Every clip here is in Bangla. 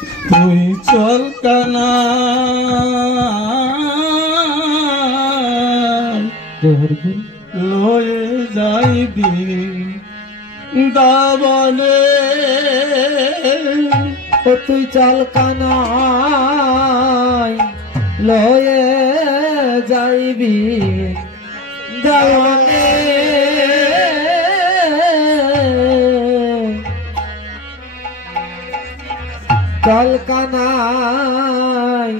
তুই চল কানা লয়ে যাইবি দাবনে। ও তুই চল কানাই লয়ে যাইবি দাবনে। চল কানাই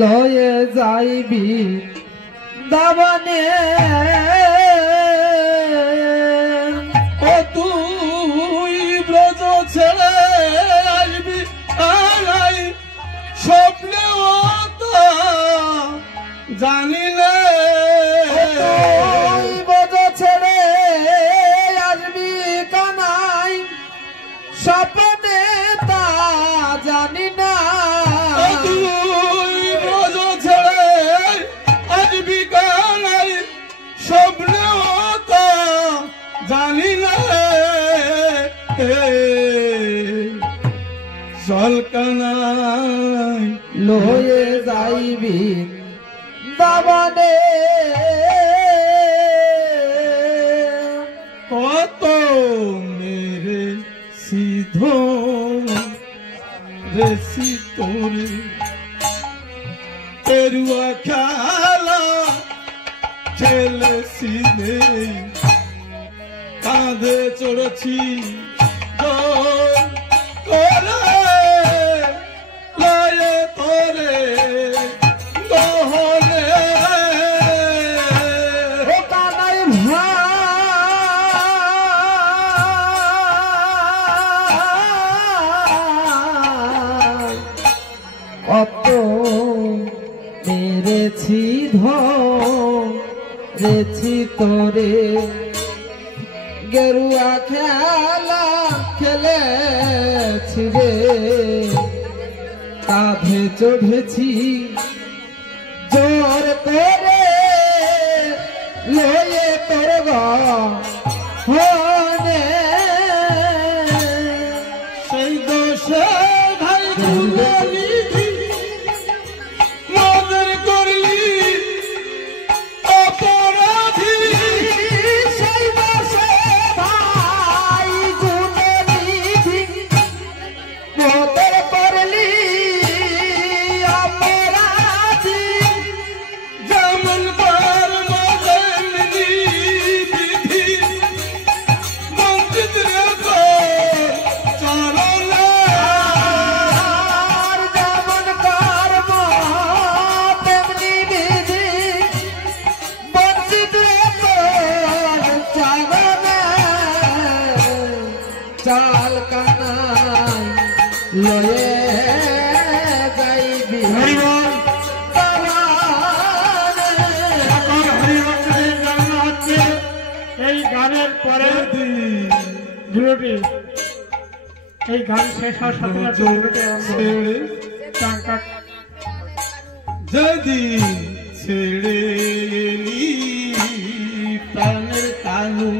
লয়ে যাইবি দাবনে। ও তুই ব্রজ ছেড়ে আসবি আলাই স্বপ্নেও তো জানি না। তুই ব্রজ ছেড়ে আসবি কানাই স্বপ্নে তা জানি না। তুই ব্রজ ছেড়ে আসবি কানাই স্বপ্নেও তো জানি না। চল কানাই লয়ে যাইবি দাবনে। কত মেরে সিধো রেসি তোরে পেরুয়া খেলা খেলেছি রে। কাঁধে চড়েছি জোর করে লয়ে তোরে দহনে। ও কানাই ভাই কত মেরেছি ধরেছি তোরে গেরুয়া খেলা খেলেছি রে। কাঁধে চড়েছি জোর করে লয়ে তোর গহনে। সেই দোষে ভাই নিধি মদের করলি অপরাধী। সেই বসে ভাই গুণনিধি মোদের করলি অপরাধী। যেমন বার মজেমনি বিধি বঞ্চিত রে তোর চরণে। আর যেমন কর্ম তেমনি বিধি বঞ্চিত তোর চরণে। চাল কানাই লয়ে যাইবি দাবনে। এই গানের পরে ভিডিওটি এই গান শেষ হওয়ার সাথে সাথে ছেড়ে যদি ছেড়ে এলি প্রাণের কানু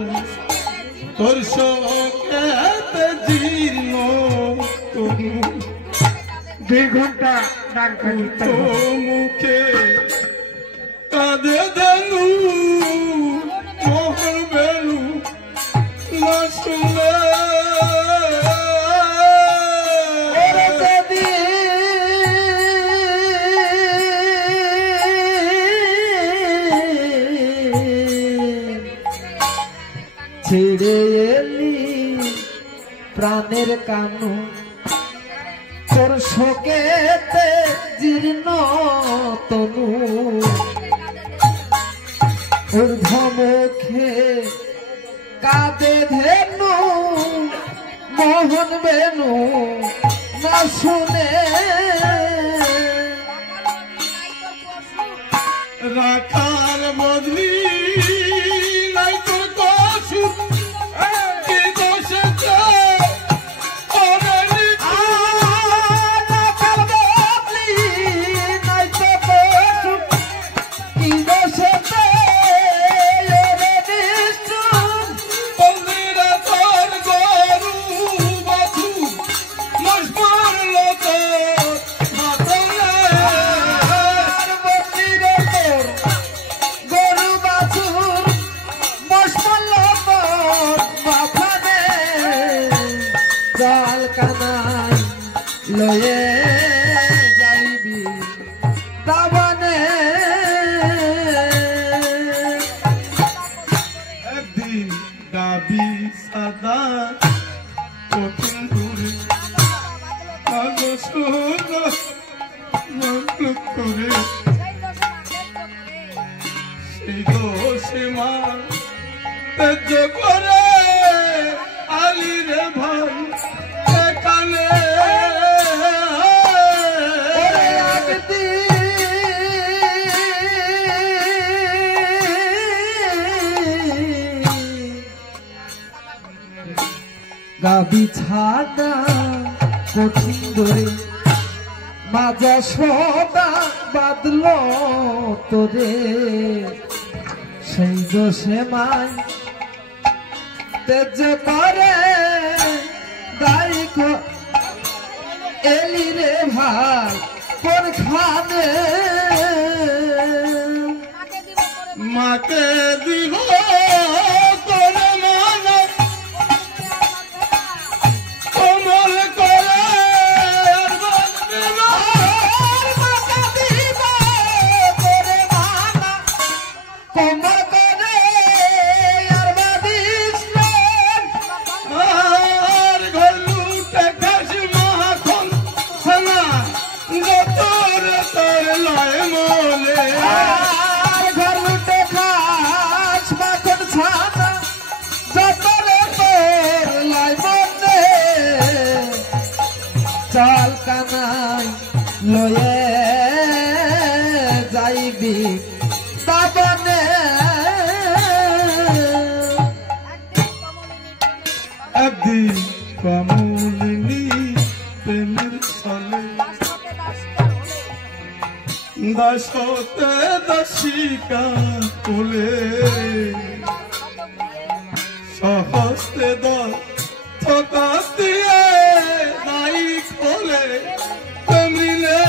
তোর শোকেতে জীর্ণ তনু। 2 ঘন্টা গান তো মুখে কাঁদে দেনু মোহন বেনু না শুনে। ওরে যদি ছেড়ে এলি প্রাণের কানু তোর শোকেতে জীর্ণ তনু। ঊর্ধ্ব মুখে কাঁদে ধেনু মোহন বেনু না শুনে। রাখার বদলি নাই তোর কসুর কি দোষেতে ওরে নিতু। রাখার বদলি নাই তো কসুর কি দোষেতে ওরে নিষ্ঠুর। বন্দিরা তোর গরু বাছু মশ মারল তোর লয়ে যাইবি দাবনে একদিন দাবি সাদা কঠিন দূরে করে সেই দোষে মা তেজ করে আলি রে ভাই এখানে গাবি ছাদা কঠিন ধরে মাজা সদা বাদল তোরে সেই দোষে মাই তেজ করে দায়িক এলি রে ভাই কোন খানে মাকে দিব করে মানা কোমল করে আর বাঁচবে না। কোমর করে আর বাদিস আর ঘর লুটে খাস মাখন ছানা গোতর তোর লয় মোলে আর ঘর লুটে খাস মাখন ছানা যতরে তোর লাই মনে চাল কানাই লয়ে যাইবি দাবনে একদিন কমলিনী প্রেমের ছলে দাসতে দাসিকা কোলে সহস্তে থকা দিয়ে নাই খোলে কমিলে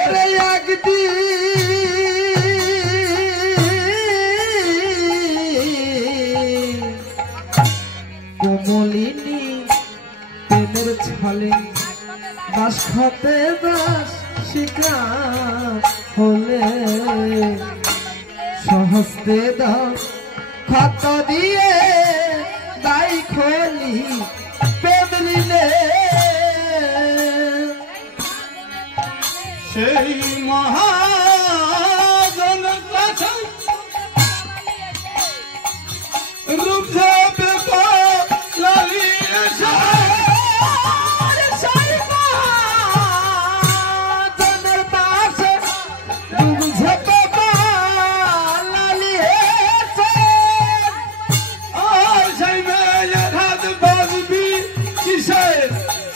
ওরে একদিন কোমলিনী প্রেমের ছলে দাস খাতে দাস শিকার হলে সহস্তে দাস খাত দিয়ে দাই খোলি পেদরিলে সেই মহাজন কাছে রূপ যাবে লালিয়ে জনের পাশে ডুব ঝেপে লালিয়েছে আর সেই মেয়ের হাত বাজবি কিসে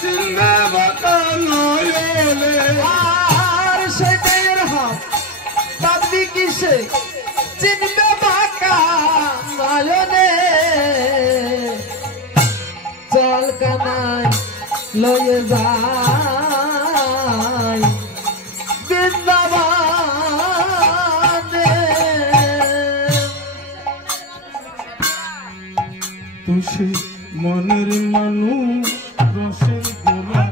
চিনবে বাঁকা নয়লে আর সেটার হাত বাদবি কিসে চিনবে বাঁকা নয়নে চল কানাই লয়ে যাই বৃন্দাবনে তুষি মনের মানুষ রসের গোলা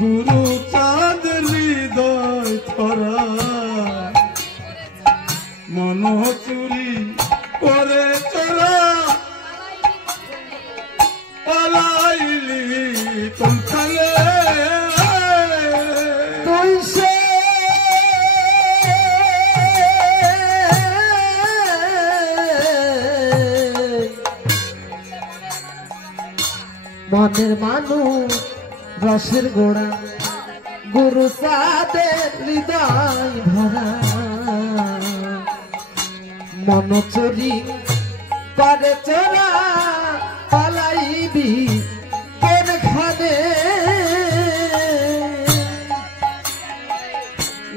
গুরু চাঁদ হৃদয় ধরা মন চুরি করে চোরা পালাইলি কোনখানে তুই সে মনের মানুষ রসের গোড়া গুরু চাঁদের হৃদয় ভরা মন চুরি করে চোরা পালাইবি কোন খানে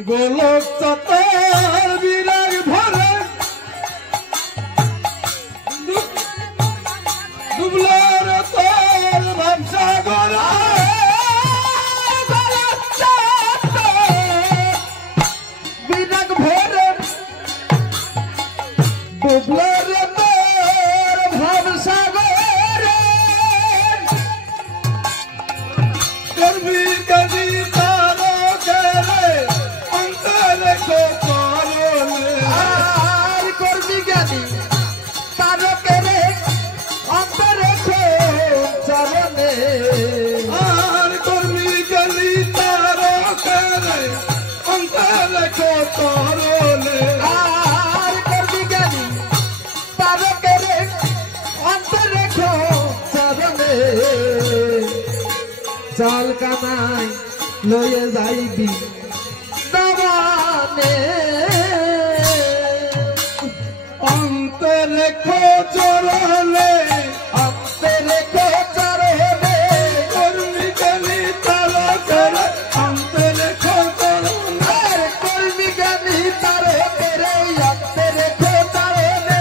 গোলক চতর বিরাগ ভরে ডুবলার তোর ব্যবসা গড়া বিরাগ ভরে ডুবলার তোর ভাবসাগরে করলে আর করবি জ্ঞানী তারে করে অন্তর রেখো চরণে জল কানাই লয়ে যাইবি দাবানে অন্তরে খোঁজরলে অন্তরে খোঁজরলে কর্মী গলি তারা করে অন্তরে খোঁজরলে আর কর্মী জ্ঞানী তারে করে অন্তরে খোঁজরলে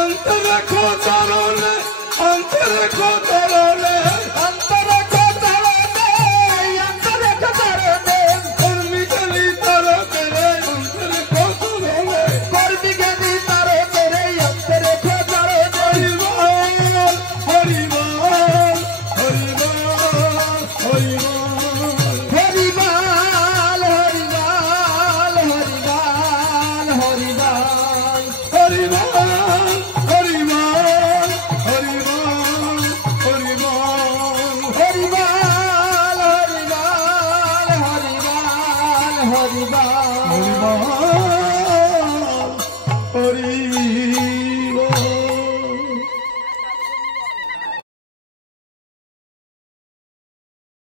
অন্তরে খোঁজরলে অন্তরে খোঁজরলে অন্তরে খোঁজরলে অন্তরে খোঁজরলে কর্মী গলি তারা করে অন্তরে খোঁজরলে কর্মী জ্ঞানী তারে করে অন্তরে খোঁজরলে হরিবল হরিবল হরিবল হরিবল হরিবাল হরিবাল হরিবাল হরিবল হরিবল হরিবল হরিবাল হরিবাল হরিবাল হরিবাল হরিবল